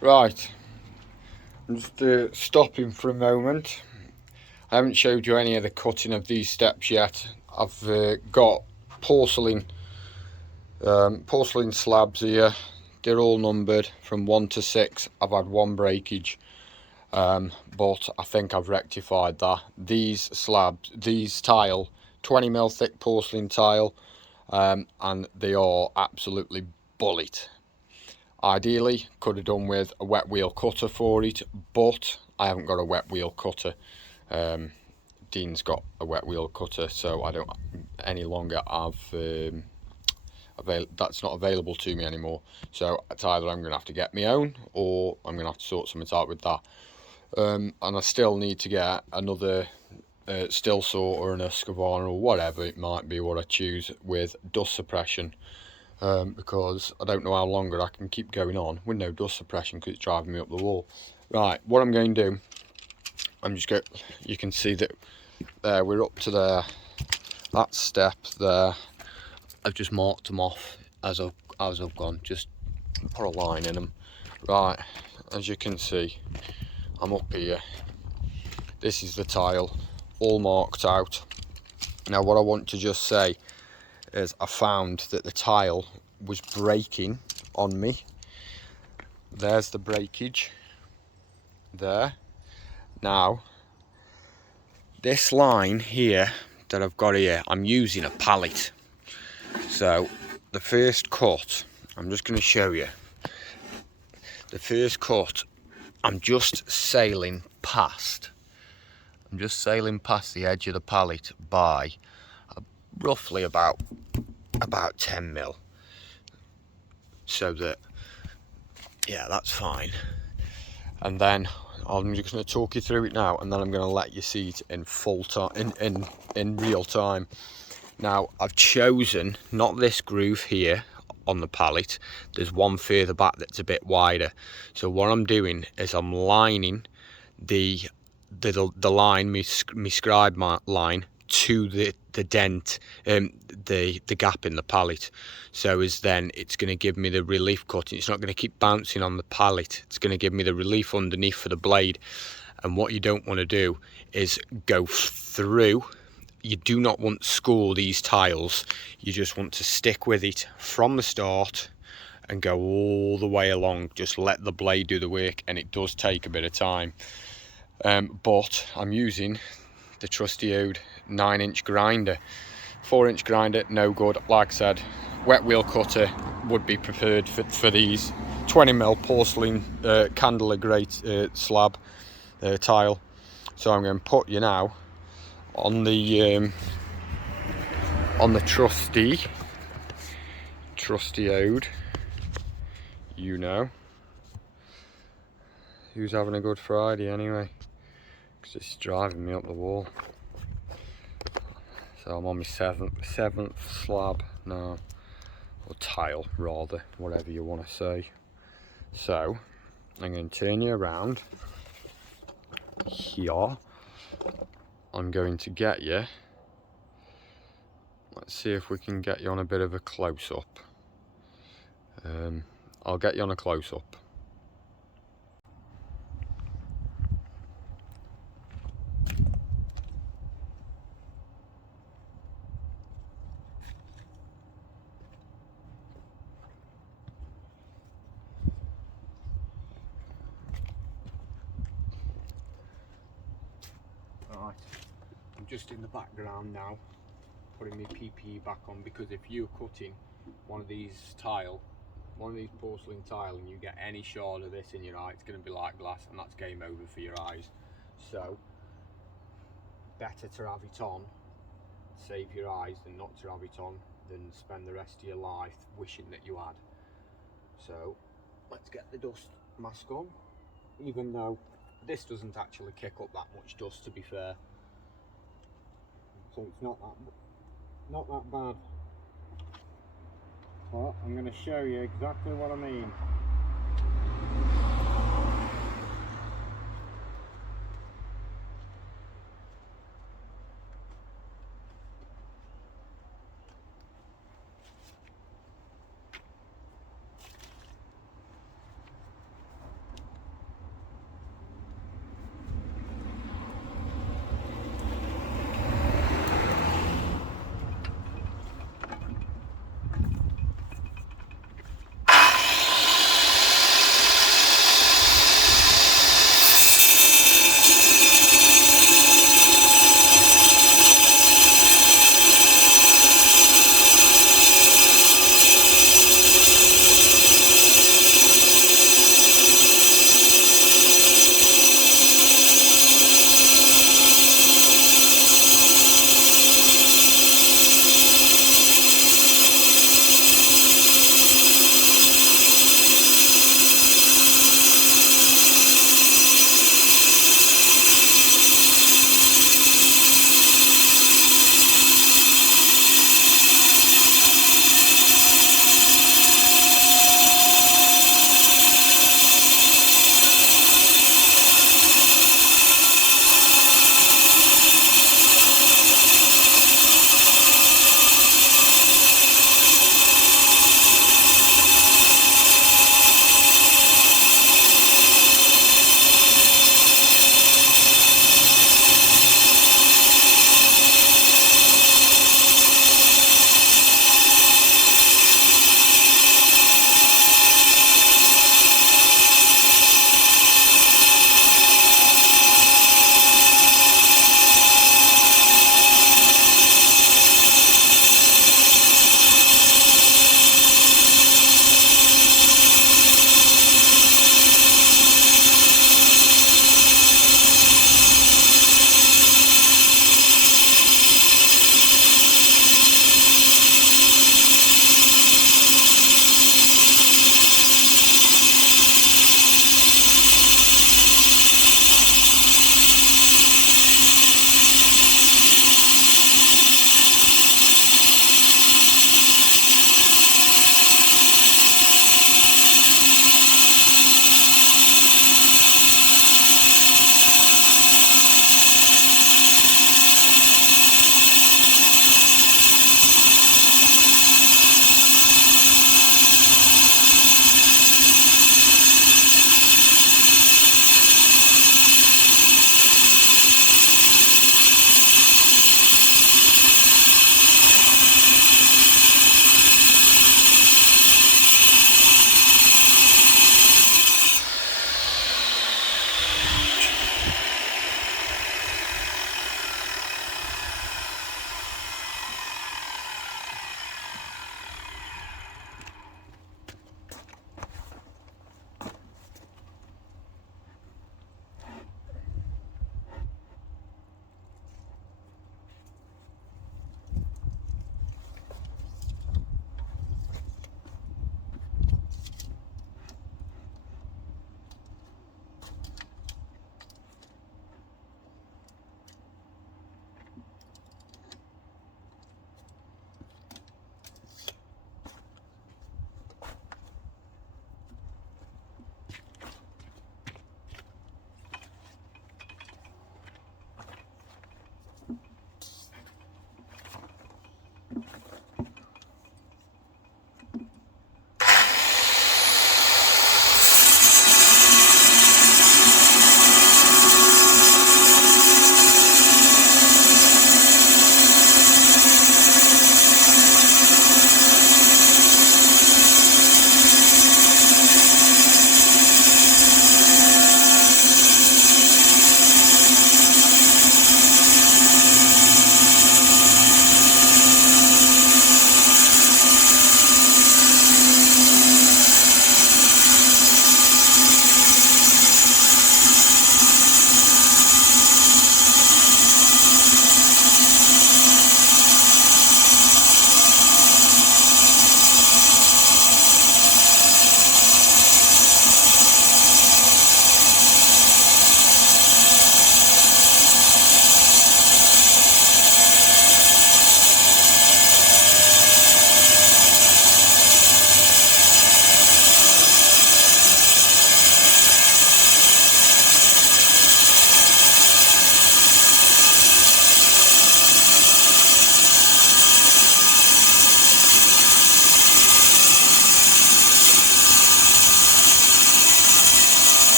Right, I'm just stopping for a moment. I haven't showed you any of the cutting of these steps yet. I've got porcelain slabs here. They're all numbered from 1 to 6. I've had one breakage, but I think I've rectified that. These slabs, these tile, 20mm thick porcelain tile, and they are absolutely bullet. Ideally, could have done with a wet wheel cutter for it, but I haven't got a wet wheel cutter. Dean's got a wet wheel cutter, so I don't any longer have that's not available to me anymore. So it's either I'm going to have to get my own, or I'm going to have to sort something out with that. And I still need to get another still saw or an excavator or whatever it might be what I choose with dust suppression. Because I don't know how longer I can keep going on with no dust suppression because it's driving me up the wall. Right, what I'm going to do, I'm just going. You can see that there we're up to there. That step there, I've just marked them off as I've gone. Just put a line in them. Right, as you can see, I'm up here. This is the tile, all marked out. Now, what I want to just say is I found that the tile was breaking on me. There's the breakage there. Now this line here that I've got here, I'm using a pallet. So the first cut, I'm just going to show you. The first cut, I'm just sailing past the edge of the pallet by roughly about 10mm. So that, yeah, that's fine. And then I'm just going to talk you through it now, and then I'm going to let you see it in full time, in real time. Now, I've chosen not this groove here on the pallet. There's one further back that's a bit wider. So what I'm doing is I'm lining the line, my scribe line, to the dent, the gap in the pallet. So as then it's going to give me the relief cutting. It's not going to keep bouncing on the pallet. It's going to give me the relief underneath for the blade. And what you don't want to do is go through. You do not want to score these tiles. You just want to stick with it from the start and go all the way along. Just let the blade do the work, and it does take a bit of time. But I'm using the trusty old 9-inch grinder. 4-inch grinder, no good. Like I said, wet wheel cutter would be preferred for these 20mm porcelain candle grate slab tile. So I'm going to put you now on the trusty ode, you know, who's having a good Friday anyway, because it's driving me up the wall. So I'm on my seventh slab now, or tile rather, whatever you want to say. So I'm going to turn you around here. I'm going to get you, let's see if we can get you on a bit of a close-up. I'll get you on a close-up. Right, I'm just in the background now, putting my PPE back on, because if you're cutting one of these porcelain tile and you get any shard of this in your eye, it's going to be like glass, and that's game over for your eyes. So better to have it on, save your eyes, than not to have it on, than spend the rest of your life wishing that you had. So let's get the dust mask on, even though this doesn't actually kick up that much dust, to be fair. So it's not that bad. But I'm going to show you exactly what I mean.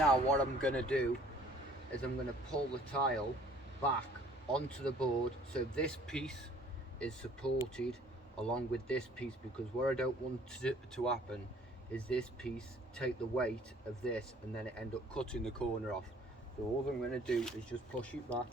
Now what I'm going to do is I'm going to pull the tile back onto the board so this piece is supported along with this piece, because what I don't want to happen is this piece take the weight of this and then it end up cutting the corner off. So all I'm going to do is just push it back.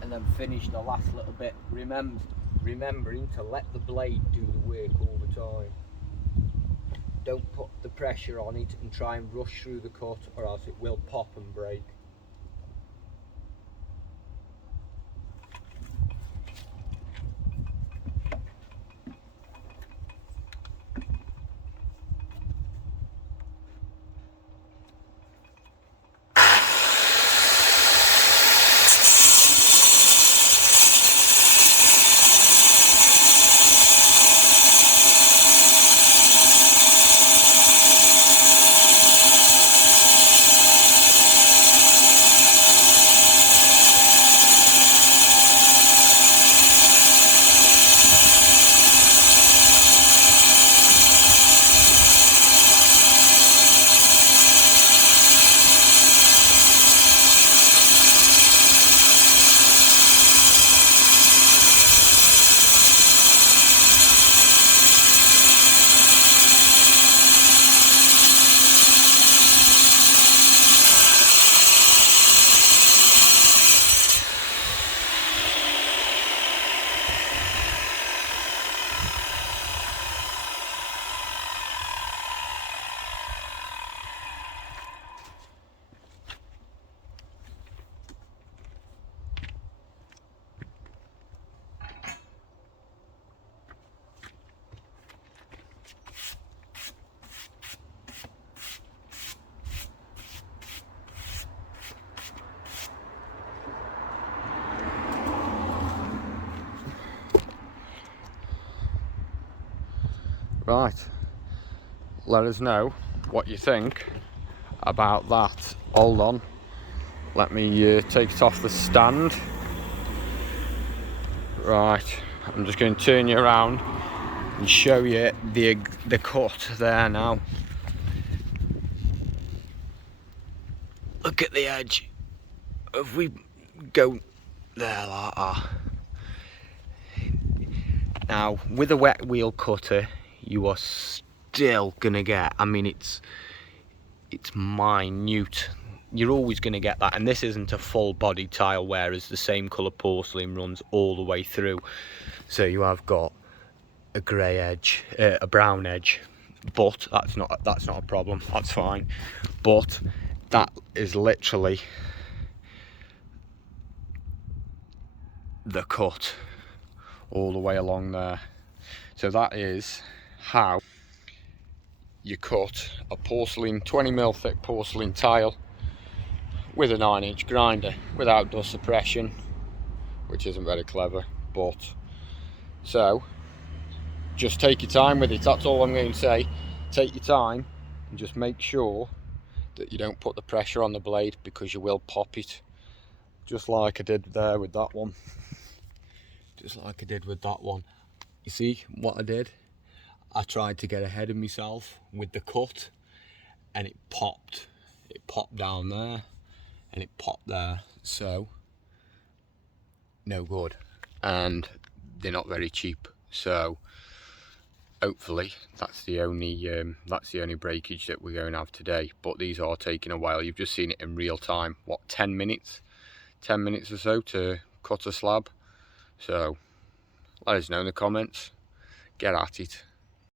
And then finish the last little bit, remembering to let the blade do the work all the time. Don't put the pressure on it and try and rush through the cut, or else it will pop and break. Right, let us know what you think about that. Hold on, let me take it off the stand. Right, I'm just going to turn you around and show you the cut there now. Look at the edge. If we go there like that. Now, with a wet wheel cutter, you are still gonna get, I mean, it's minute. You're always gonna get that, and this isn't a full body tile, whereas the same colour porcelain runs all the way through. So you have got a grey edge, a brown edge, but that's not a problem. That's fine. But that is literally the cut all the way along there. So that is how you cut a porcelain 20mm thick porcelain tile with a 9-inch grinder without dust suppression, which isn't very clever. But so just take your time with it. That's all I'm going to say. Take your time and just make sure that you don't put the pressure on the blade, because you will pop it, just like I did there with that one. Just like I did with that one. You see what I did? I tried to get ahead of myself with the cut, and it popped. It popped down there and it popped there. So no good, and they're not very cheap. So hopefully that's the only breakage that we're going to have today. But these are taking a while. You've just seen it in real time. What, 10 minutes or so to cut a slab. So let us know in the comments. Get at it.